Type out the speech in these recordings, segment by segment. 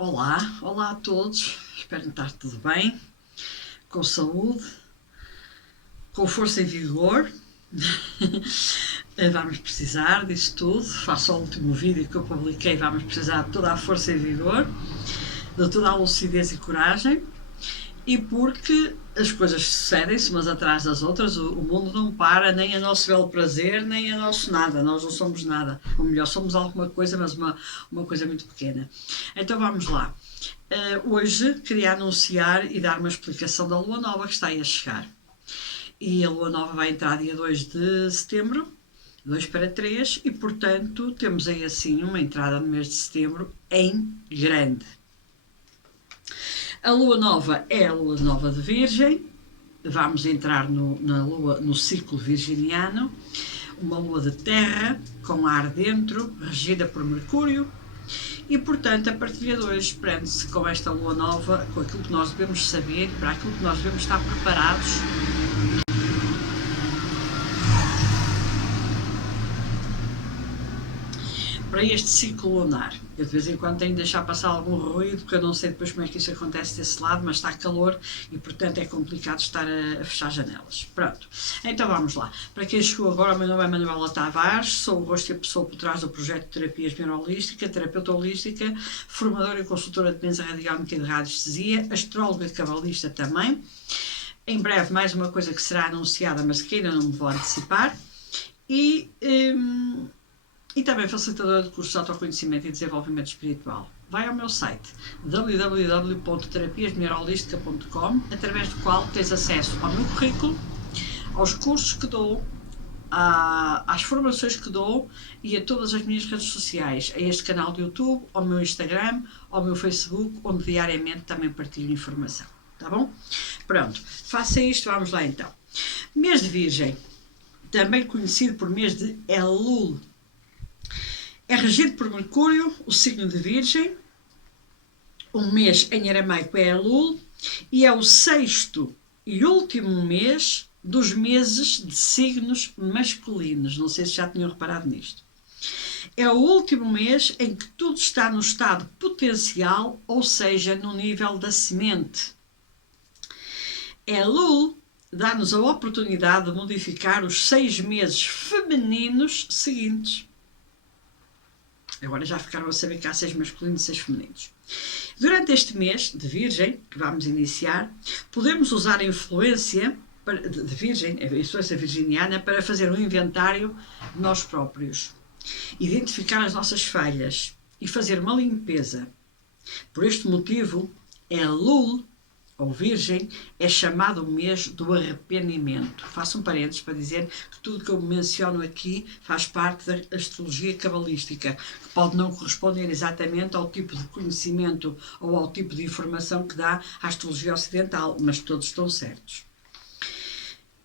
Olá a todos, espero estar tudo bem, com saúde, com força e vigor. Vamos precisar disso tudo, faço o último vídeo que eu publiquei, vamos precisar de toda a força e vigor, de toda a lucidez e coragem, e porque as coisas sucedem-se umas atrás das outras, o mundo não para, nem a nosso belo prazer, nem a nosso nada, nós não somos nada, ou melhor, somos alguma coisa, mas uma coisa muito pequena. Então vamos lá. Hoje queria anunciar e dar uma explicação da lua nova que está aí a chegar. E a lua nova vai entrar dia 2 de setembro, 2 para 3, e portanto temos aí assim uma entrada no mês de setembro em grande. A lua nova é a lua nova de Virgem, vamos entrar no ciclo virginiano, uma lua de terra, com ar dentro, regida por Mercúrio, e portanto a partir de hoje prende-se com esta lua nova, com aquilo que nós devemos saber, para aquilo que nós devemos estar preparados para este ciclo lunar. Eu de vez em quando tenho de deixar passar algum ruído, porque eu não sei depois como é que isso acontece desse lado, mas está calor e portanto é complicado estar a fechar janelas. Pronto, então vamos lá. Para quem chegou agora, o meu nome é Manuela Tavares, sou o rosto e a pessoa por trás do projeto de Terapias Neuroholística, terapeuta holística, formadora e consultora de mesa radiónica e de radiestesia, astróloga cabalista também. Em breve mais uma coisa que será anunciada, mas que ainda não me vou antecipar. E também facilitadora de cursos de autoconhecimento e desenvolvimento espiritual. Vai ao meu site www.terapiasneurolística.com, através do qual tens acesso ao meu currículo, aos cursos que dou, às formações que dou e a todas as minhas redes sociais, a este canal de YouTube, ao meu Instagram, ao meu Facebook, onde diariamente também partilho informação. Tá bom? Pronto, faça isto, vamos lá então. Mês de Virgem, também conhecido por mês de Elul, é regido por Mercúrio, o signo de Virgem. O mês em aramaico é Elul e é o sexto e último mês dos meses de signos masculinos. Não sei se já tinham reparado nisto. É o último mês em que tudo está no estado potencial, ou seja, no nível da semente. Elul dá-nos a oportunidade de modificar os 6 meses femininos seguintes. Agora já ficaram a saber que há 6 masculinos e 6 femininos. Durante este mês de Virgem, que vamos iniciar, podemos usar a influência de Virgem, a influência virginiana, para fazer um inventário de nós próprios, identificar as nossas falhas e fazer uma limpeza. Por este motivo, Elul, ou Virgem, é chamado o mês do arrependimento. Faço um parênteses para dizer que tudo que eu menciono aqui faz parte da astrologia cabalística, que pode não corresponder exatamente ao tipo de conhecimento ou ao tipo de informação que dá a astrologia ocidental, mas todos estão certos.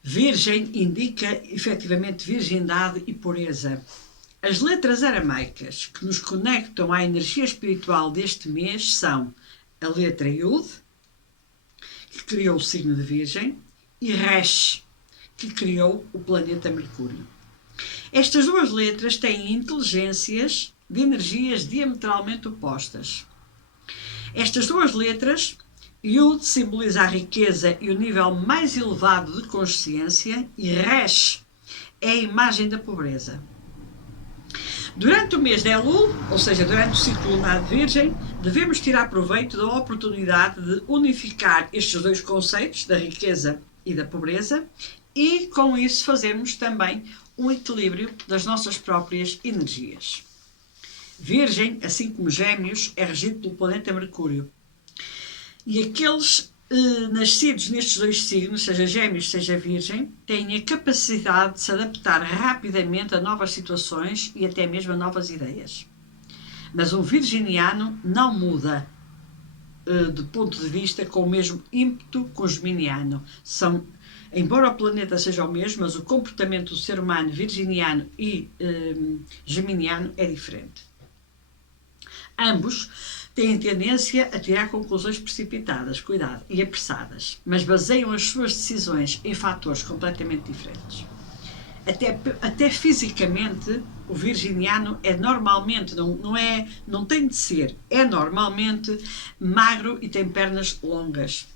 Virgem indica efetivamente virgindade e pureza. As letras aramaicas que nos conectam à energia espiritual deste mês são a letra Yud, que criou o signo de Virgem, e Resh, que criou o planeta Mercúrio. Estas duas letras têm inteligências de energias diametralmente opostas. Estas duas letras, Yud simboliza a riqueza e o nível mais elevado de consciência, e Resh é a imagem da pobreza. Durante o mês de Elul, ou seja, durante o ciclo lunar de Virgem, devemos tirar proveito da oportunidade de unificar estes dois conceitos, da riqueza e da pobreza, e com isso fazermos também um equilíbrio das nossas próprias energias. Virgem, assim como Gêmeos, é regido pelo planeta Mercúrio. E aqueles nascidos nestes dois signos, seja Gêmeos, seja Virgem, têm a capacidade de se adaptar rapidamente a novas situações e até mesmo a novas ideias. Mas um virginiano não muda de ponto de vista com o mesmo ímpeto que o geminiano. Embora o planeta seja o mesmo, mas o comportamento do ser humano virginiano e geminiano é diferente. Ambos têm tendência a tirar conclusões precipitadas, cuidado, e apressadas, mas baseiam as suas decisões em fatores completamente diferentes. Até fisicamente, o virginiano é normalmente, não tem de ser, é normalmente magro e tem pernas longas.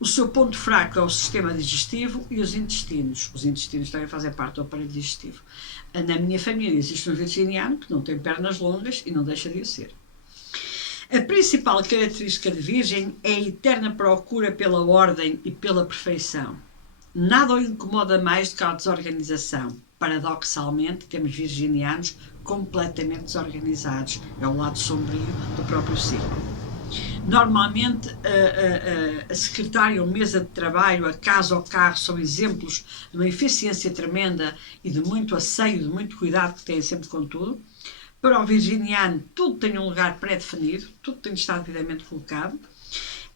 O seu ponto fraco é o sistema digestivo e os intestinos. Os intestinos também fazem parte do aparelho digestivo. Na minha família existe um virginiano que não tem pernas longas e não deixa de o ser. A principal característica de Virgem é a eterna procura pela ordem e pela perfeição. Nada o incomoda mais do que a desorganização. Paradoxalmente, temos virginianos completamente desorganizados. É o lado sombrio do próprio signo. Normalmente, a secretária ou mesa de trabalho, a casa ou carro são exemplos de uma eficiência tremenda e de muito asseio, de muito cuidado que têm sempre com tudo. Para o virginiano, tudo tem um lugar pré-definido, tudo tem de estar devidamente colocado.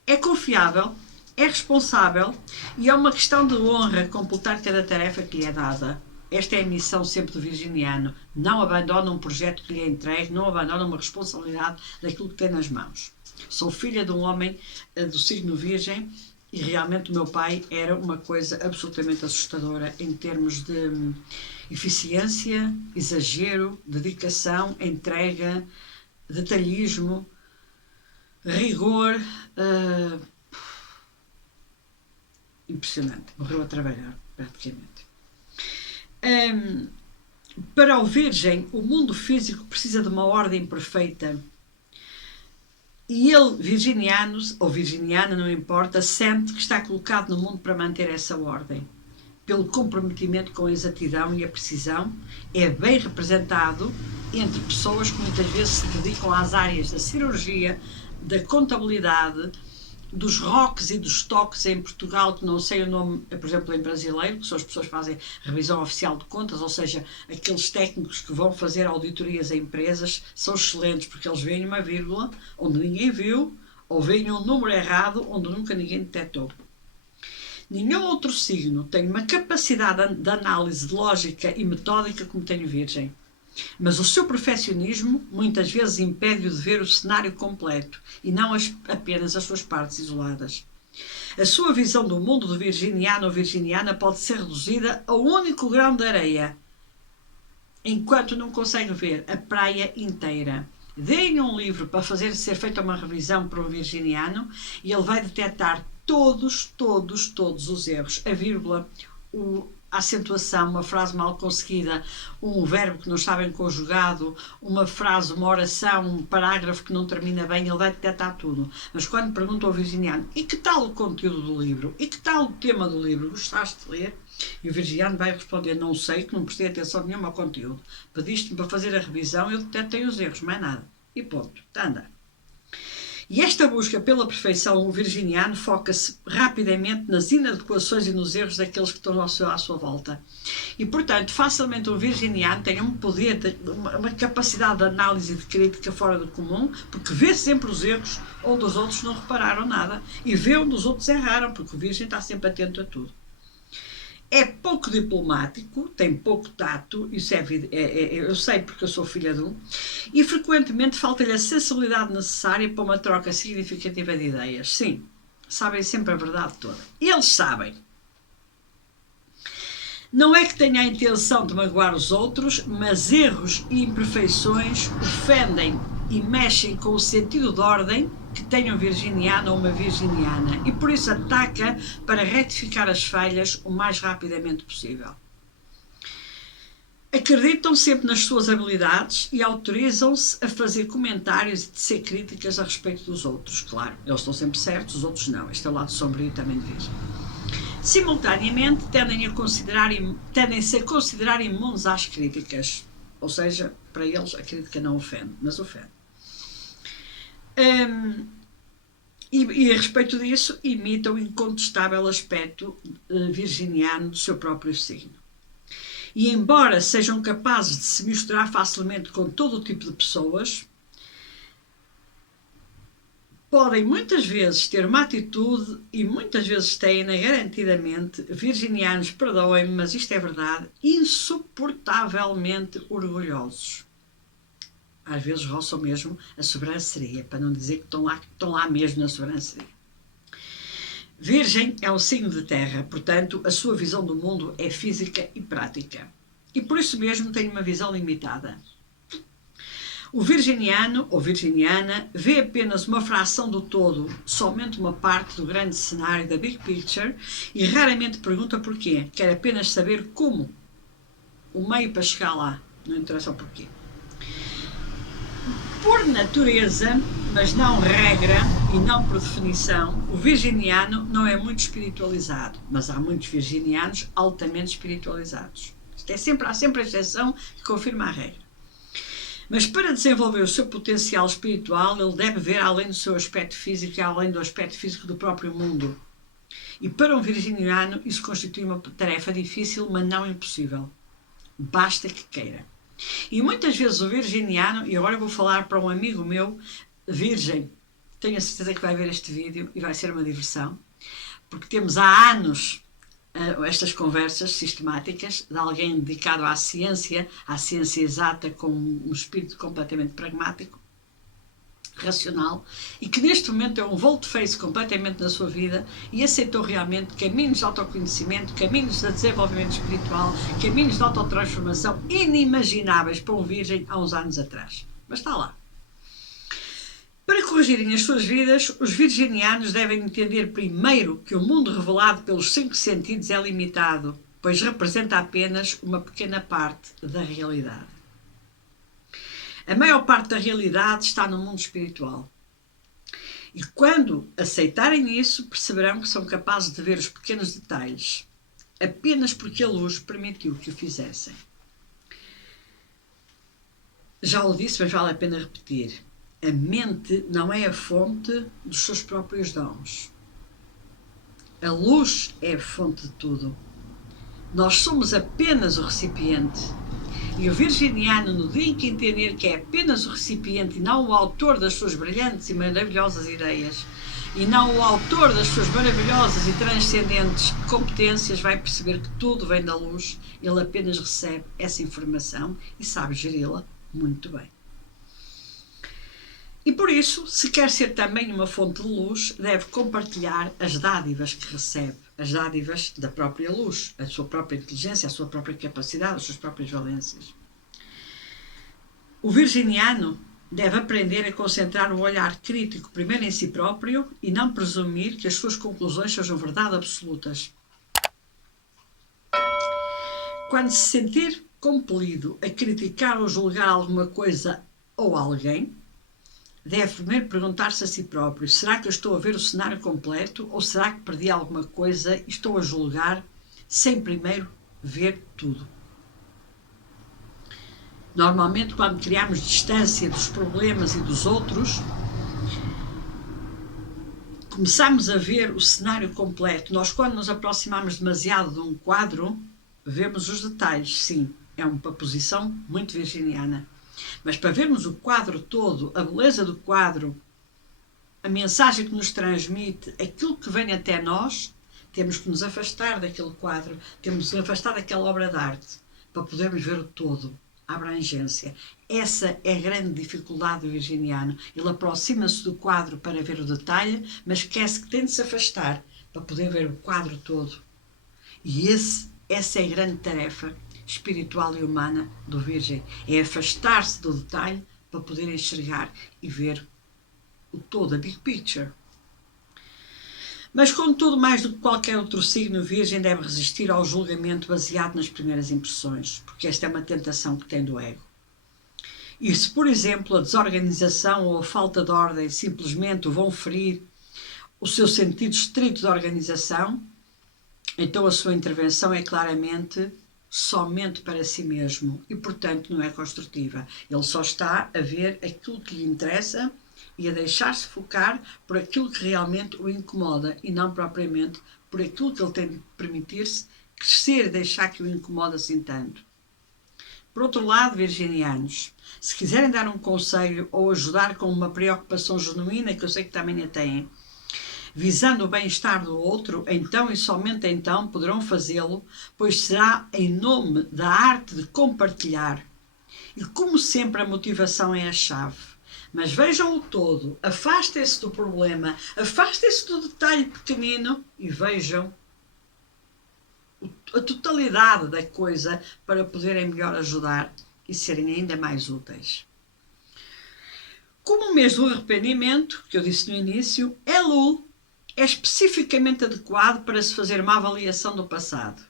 É confiável, é responsável e é uma questão de honra completar cada tarefa que lhe é dada. Esta é a missão sempre do virginiano. Não abandona um projeto que lhe é entregue, não abandona uma responsabilidade daquilo que tem nas mãos. Sou filha de um homem do signo Virgem e realmente o meu pai era uma coisa absolutamente assustadora em termos de eficiência, exagero, dedicação, entrega, detalhismo, rigor. Impressionante. Morreu a trabalhar, praticamente. Para o Virgem, o mundo físico precisa de uma ordem perfeita. E ele, virginiano ou virginiana, não importa, sente que está colocado no mundo para manter essa ordem. Pelo comprometimento com a exatidão e a precisão, é bem representado entre pessoas que muitas vezes se dedicam às áreas da cirurgia, da contabilidade, dos ROCs e dos toques em Portugal, que não sei o nome, por exemplo, em brasileiro, que são as pessoas que fazem revisão oficial de contas, ou seja, aqueles técnicos que vão fazer auditorias a empresas, são excelentes, porque eles veem uma vírgula onde ninguém viu, ou veem um número errado onde nunca ninguém detectou. Nenhum outro signo tem uma capacidade de análise lógica e metódica como tem o Virgem. Mas o seu perfeccionismo muitas vezes impede-o de ver o cenário completo e não apenas as suas partes isoladas. A sua visão do mundo do virginiano ou virginiana pode ser reduzida a um único grão de areia, enquanto não consegue ver a praia inteira. Deem um livro para ser feita uma revisão para o virginiano e ele vai detectar todos os erros, a vírgula, a acentuação, uma frase mal conseguida, um verbo que não está bem conjugado, uma frase, uma oração, um parágrafo que não termina bem, ele vai detectar tudo. Mas quando pergunta ao virginiano, e que tal o conteúdo do livro? E que tal o tema do livro? Gostaste de ler? E o virginiano vai responder, não sei, que não prestei atenção nenhuma ao conteúdo. Pediste-me para fazer a revisão, eu detetei os erros, mais nada. E ponto, está a andar. E esta busca pela perfeição, o virginiano foca-se rapidamente nas inadequações e nos erros daqueles que estão à sua volta. E, portanto, facilmente o virginiano tem um poder, uma capacidade de análise e de crítica fora do comum, porque vê sempre os erros onde os outros não repararam nada e vê onde os outros erraram, porque o virgem está sempre atento a tudo. É pouco diplomático, tem pouco tato, isso eu sei porque eu sou filha de um, e frequentemente falta-lhe a sensibilidade necessária para uma troca significativa de ideias. Sim, sabem sempre a verdade toda. Eles sabem. Não é que tenha a intenção de magoar os outros, mas erros e imperfeições ofendem e mexem com o sentido de ordem que tenha um virginiano ou uma virginiana e por isso ataca para retificar as falhas o mais rapidamente possível. Acreditam sempre nas suas habilidades e autorizam-se a fazer comentários e tecer críticas a respeito dos outros. Claro, eles estão sempre certos, os outros não. Este é o lado sombrio também de Virgem. Simultaneamente, tendem-se a considerar imunes às críticas. Ou seja, para eles a crítica não ofende, mas ofende. E a respeito disso, imita o incontestável aspecto virginiano do seu próprio signo. E embora sejam capazes de se misturar facilmente com todo o tipo de pessoas, podem muitas vezes ter uma atitude, e muitas vezes têm garantidamente, virginianos, perdoem-me, mas isto é verdade, insuportavelmente orgulhosos. Às vezes roçam mesmo a sobranceria, para não dizer que estão lá mesmo na sobranceria. Virgem é um signo de terra, portanto, a sua visão do mundo é física e prática. e por isso mesmo tem uma visão limitada. O virginiano ou virginiana vê apenas uma fração do todo, somente uma parte do grande cenário da Big Picture e raramente pergunta porquê, quer apenas saber como, o meio para chegar lá, não interessa o porquê. Por natureza, mas não regra e não por definição, o virginiano não é muito espiritualizado, mas há muitos virginianos altamente espiritualizados. Há sempre a exceção que confirma a regra. Mas para desenvolver o seu potencial espiritual, ele deve ver além do seu aspecto físico e além do aspecto físico do próprio mundo. E para um virginiano isso constitui uma tarefa difícil, mas não impossível. Basta que queira. E muitas vezes o virginiano, e agora eu vou falar para um amigo meu, virgem, tenho a certeza que vai ver este vídeo e vai ser uma diversão, porque temos há anos estas conversas sistemáticas de alguém dedicado à ciência exata, com um espírito completamente pragmático, racional, e que neste momento é um volte-face completamente na sua vida e aceitou realmente caminhos de autoconhecimento, caminhos de desenvolvimento espiritual, caminhos de autotransformação inimagináveis para um virgem há uns anos atrás. Mas está lá. Para corrigirem as suas vidas, os virginianos devem entender primeiro que o mundo revelado pelos 5 sentidos é limitado, pois representa apenas uma pequena parte da realidade. A maior parte da realidade está no mundo espiritual. E quando aceitarem isso, perceberão que são capazes de ver os pequenos detalhes, apenas porque a luz permitiu que o fizessem. Já o disse, mas vale a pena repetir. A mente não é a fonte dos seus próprios dons. A luz é a fonte de tudo. Nós somos apenas o recipiente. E o virginiano, no dia em que entender que é apenas o recipiente e não o autor das suas brilhantes e maravilhosas ideias, e não o autor das suas maravilhosas e transcendentes competências, vai perceber que tudo vem da luz. Ele apenas recebe essa informação e sabe geri-la muito bem. E por isso, se quer ser também uma fonte de luz, deve compartilhar as dádivas que recebe, as dádivas da própria luz, a sua própria inteligência, a sua própria capacidade, as suas próprias valências. O virginiano deve aprender a concentrar o olhar crítico primeiro em si próprio e não presumir que as suas conclusões sejam verdade absolutas. Quando se sentir compelido a criticar ou julgar alguma coisa ou alguém, deve primeiro perguntar-se a si próprio: será que eu estou a ver o cenário completo ou será que perdi alguma coisa e estou a julgar sem primeiro ver tudo? Normalmente, quando criamos distância dos problemas e dos outros, começamos a ver o cenário completo. Nós, quando nos aproximamos demasiado de um quadro, vemos os detalhes. Sim, é uma posição muito virginiana. Mas para vermos o quadro todo, a beleza do quadro, a mensagem que nos transmite, aquilo que vem até nós, temos que nos afastar daquele quadro, temos que nos afastar daquela obra de arte, para podermos ver o todo, a abrangência. Essa é a grande dificuldade do virginiano. Ele aproxima-se do quadro para ver o detalhe, mas esquece que tem de se afastar para poder ver o quadro todo. E essa é a grande tarefa espiritual e humana do Virgem, é afastar-se do detalhe para poder enxergar e ver o todo, a big picture. Mas, contudo, mais do que qualquer outro signo, o Virgem deve resistir ao julgamento baseado nas primeiras impressões, porque esta é uma tentação que tem do ego. E se, por exemplo, a desorganização ou a falta de ordem simplesmente o vão ferir o seu sentido estrito de organização, então a sua intervenção é claramente somente para si mesmo e, portanto, não é construtiva. Ele só está a ver aquilo que lhe interessa e a deixar-se focar por aquilo que realmente o incomoda e não propriamente por aquilo que ele tem de permitir-se crescer e deixar que o incomoda assim tanto. Por outro lado, virginianos, se quiserem dar um conselho ou ajudar com uma preocupação genuína, que eu sei que também a têm, visando o bem-estar do outro, então e somente então poderão fazê-lo, pois será em nome da arte de compartilhar. E como sempre, a motivação é a chave. Mas vejam o todo, afastem-se do problema, afastem-se do detalhe pequenino e vejam o a totalidade da coisa para poderem melhor ajudar e serem ainda mais úteis. Como o mês do arrependimento, que eu disse no início, Elul é especificamente adequado para se fazer uma avaliação do passado,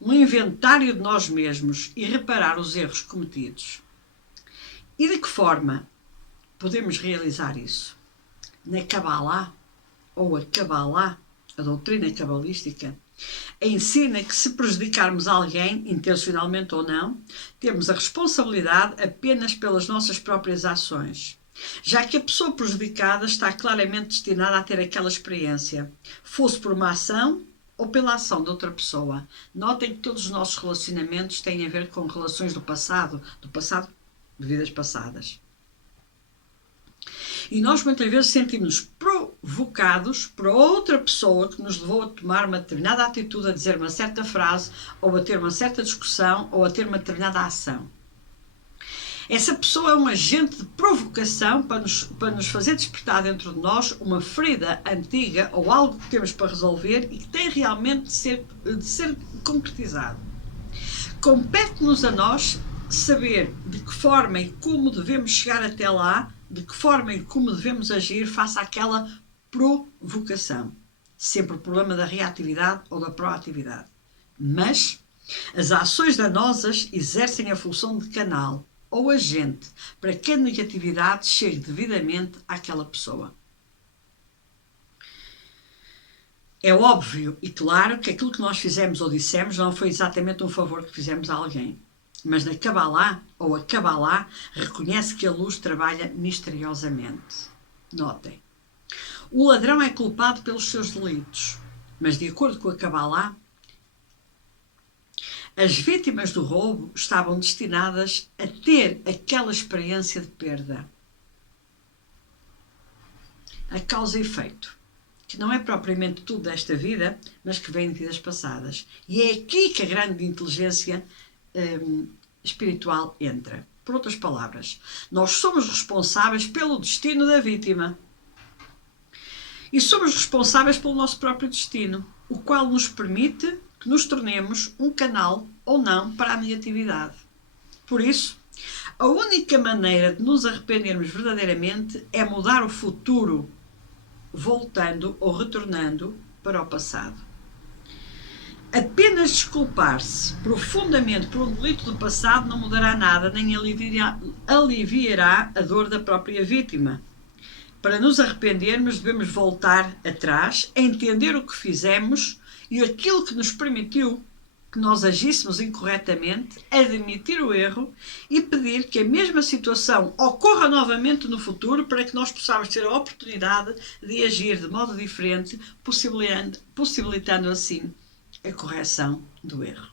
um inventário de nós mesmos e reparar os erros cometidos. E de que forma podemos realizar isso? Na Kabbalah, ou a Kabbalah, a doutrina cabalística, ensina que se prejudicarmos alguém, intencionalmente ou não, temos a responsabilidade apenas pelas nossas próprias ações, já que a pessoa prejudicada está claramente destinada a ter aquela experiência, fosse por uma ação ou pela ação de outra pessoa. Notem que todos os nossos relacionamentos têm a ver com relações do passado de vidas passadas. E nós muitas vezes sentimos provocados por outra pessoa que nos levou a tomar uma determinada atitude, a dizer uma certa frase, ou a ter uma certa discussão, ou a ter uma determinada ação. Essa pessoa é um agente de provocação para nos fazer despertar dentro de nós uma ferida antiga ou algo que temos para resolver e que tem realmente de ser concretizado. Compete-nos a nós saber de que forma e como devemos chegar até lá, de que forma e como devemos agir face àquela provocação. Sempre o problema da reatividade ou da proatividade. Mas as ações danosas exercem a função de canal ou agente para que a negatividade chegue devidamente àquela pessoa. É óbvio e claro que aquilo que nós fizemos ou dissemos não foi exatamente um favor que fizemos a alguém. Mas na Kabbalah, ou a Kabbalah, reconhece que a luz trabalha misteriosamente. Notem, o ladrão é culpado pelos seus delitos, mas de acordo com a Kabbalah, as vítimas do roubo estavam destinadas a ter aquela experiência de perda. A causa e efeito, que não é propriamente tudo desta vida, mas que vem de vidas passadas. E é aqui que a grande inteligência espiritual entra. Por outras palavras, nós somos responsáveis pelo destino da vítima. E somos responsáveis pelo nosso próprio destino, o qual nos permite que nos tornemos um canal ou não para a negatividade. Por isso, a única maneira de nos arrependermos verdadeiramente é mudar o futuro, voltando ou retornando para o passado. Apenas desculpar-se profundamente por um delito do passado não mudará nada, nem aliviará a dor da própria vítima. Para nos arrependermos, devemos voltar atrás, entender o que fizemos e aquilo que nos permitiu que nós agíssemos incorretamente, admitir o erro e pedir que a mesma situação ocorra novamente no futuro para que nós possamos ter a oportunidade de agir de modo diferente, possibilitando assim a correção do erro.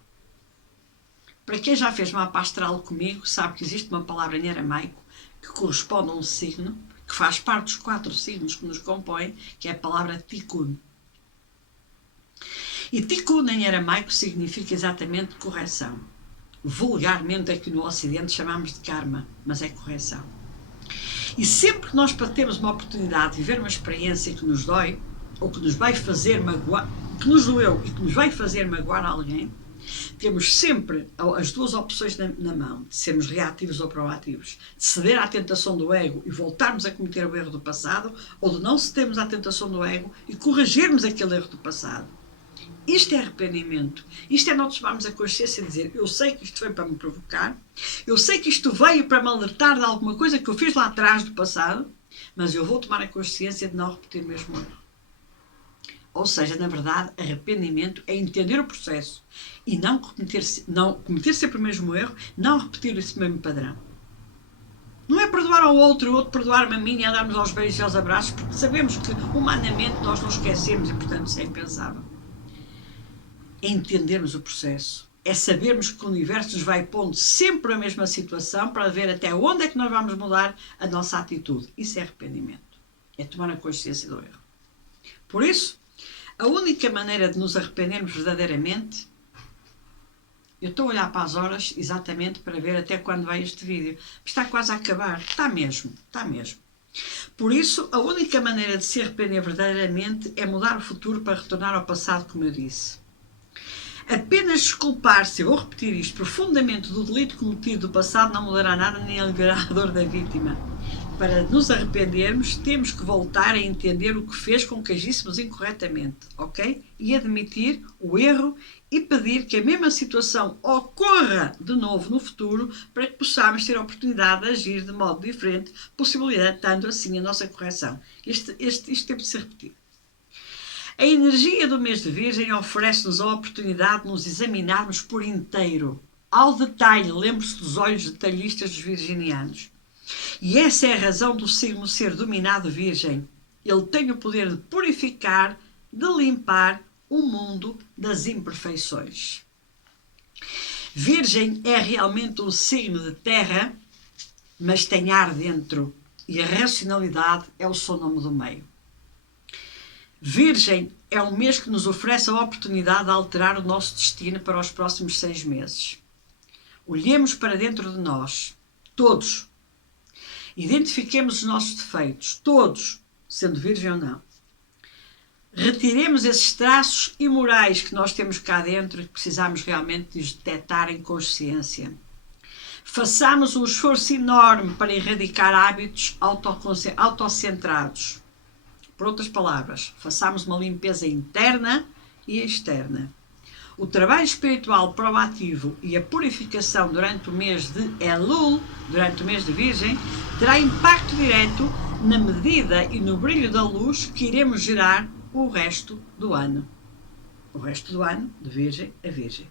Para quem já fez mapa astral comigo, sabe que existe uma palavra em aramaico que corresponde a um signo, que faz parte dos 4 signos que nos compõem, que é a palavra tikkun. E tikkun em aramaico significa exatamente correção. Vulgarmente aqui no Ocidente chamamos de karma, mas é correção. E sempre que nós temos uma oportunidade de viver uma experiência que nos dói, ou que nos vai fazer magoar, que nos doeu e que nos vai fazer magoar alguém, temos sempre as duas opções na mão, de sermos reativos ou proativos, de ceder à tentação do ego e voltarmos a cometer o erro do passado, ou de não cedermos à tentação do ego e corrigirmos aquele erro do passado. Isto é arrependimento. Isto é nós tomarmos a consciência e dizer: eu sei que isto foi para me provocar, eu sei que isto veio para me alertar de alguma coisa que eu fiz lá atrás do passado, mas eu vou tomar a consciência de não repetir o mesmo erro. Ou seja, na verdade, arrependimento é entender o processo e não cometer sempre o mesmo erro, não repetir esse mesmo padrão. Não é perdoar ao outro, o outro perdoar-me a mim e andarmos aos beijos e aos abraços, porque sabemos que humanamente nós não esquecemos e, portanto, isso é impensável. É entendermos o processo, é sabermos que o universo nos vai pondo sempre a mesma situação para ver até onde é que nós vamos mudar a nossa atitude. Isso é arrependimento, é tomar a consciência do erro. Por isso, a única maneira de nos arrependermos verdadeiramente, eu estou a olhar para as horas exatamente para ver até quando vai este vídeo, está quase a acabar, está mesmo. Por isso, a única maneira de se arrepender verdadeiramente é mudar o futuro para retornar ao passado, como eu disse. Apenas desculpar-se, eu vou repetir isto, profundamente do delito cometido do passado não mudará nada nem aliviará a dor da vítima. Para nos arrependermos, temos que voltar a entender o que fez com que agíssemos incorretamente, ok? E admitir o erro e pedir que a mesma situação ocorra de novo no futuro para que possamos ter a oportunidade de agir de modo diferente, possibilitando assim a nossa correção. Isto tem de ser repetido. A energia do mês de Virgem oferece-nos a oportunidade de nos examinarmos por inteiro, ao detalhe, lembre-se dos olhos detalhistas dos virginianos. E essa é a razão do signo ser dominado Virgem. Ele tem o poder de purificar, de limpar o mundo das imperfeições. Virgem é realmente um signo de terra, mas tem ar dentro, e a racionalidade é o seu nome do meio. Virgem é um mês que nos oferece a oportunidade de alterar o nosso destino para os próximos 6 meses. Olhemos para dentro de nós, todos. Identifiquemos os nossos defeitos, todos, sendo virgem ou não. Retiremos esses traços imorais que nós temos cá dentro e que precisamos realmente de os detectar em consciência. Façamos um esforço enorme para erradicar hábitos autocentrados. Por outras palavras, façamos uma limpeza interna e externa. O trabalho espiritual proativo e a purificação durante o mês de Elul, durante o mês de Virgem, terá impacto direto na medida e no brilho da luz que iremos gerar o resto do ano. O resto do ano, de Virgem a Virgem.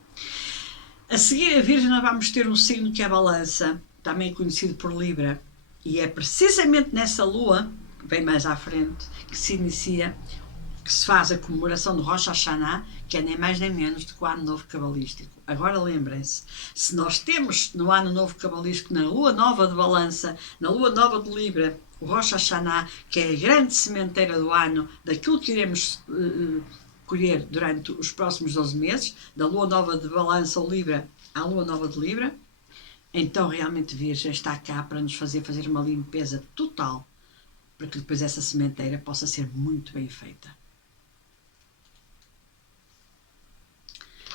A seguir a Virgem nós vamos ter um signo que é a Balança, também conhecido por Libra, e é precisamente nessa lua, bem mais à frente, que se faz a comemoração do Rosh Hashanah, que é nem mais nem menos do que o Ano Novo Cabalístico. Agora lembrem-se, se nós temos no Ano Novo Cabalístico, na Lua Nova de Balança, na Lua Nova de Libra, o Rosh Hashanah, que é a grande sementeira do ano, daquilo que iremos colher durante os próximos 12 meses, da Lua Nova de Balança ou Libra à Lua Nova de Libra, então realmente Virgem está cá para nos fazer uma limpeza total, para que depois essa sementeira possa ser muito bem feita.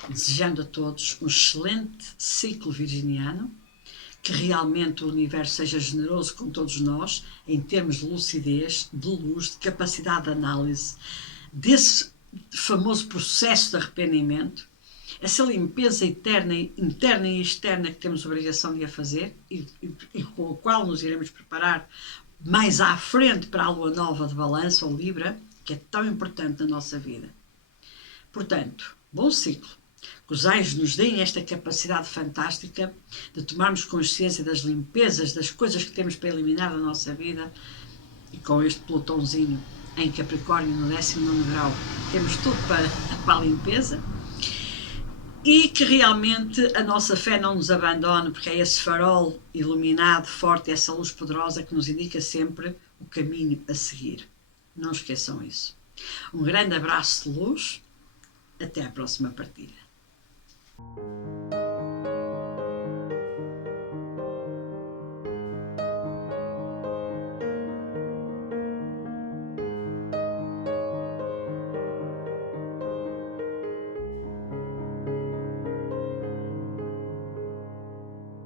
Desejando a todos um excelente ciclo virginiano, que realmente o universo seja generoso com todos nós, em termos de lucidez, de luz, de capacidade de análise, desse famoso processo de arrependimento, essa limpeza interna e externa que temos a obrigação de a fazer e com a qual nos iremos preparar mais à frente para a Lua Nova de Balança ou Libra, que é tão importante na nossa vida. Portanto, bom ciclo. Que os anjos nos deem esta capacidade fantástica de tomarmos consciência das limpezas, das coisas que temos para eliminar da nossa vida, e com este pelotãozinho em Capricórnio, no 19º grau, temos tudo para a limpeza, e que realmente a nossa fé não nos abandone, porque é esse farol iluminado, forte, essa luz poderosa que nos indica sempre o caminho a seguir. Não esqueçam isso. Um grande abraço de luz, até à próxima partilha.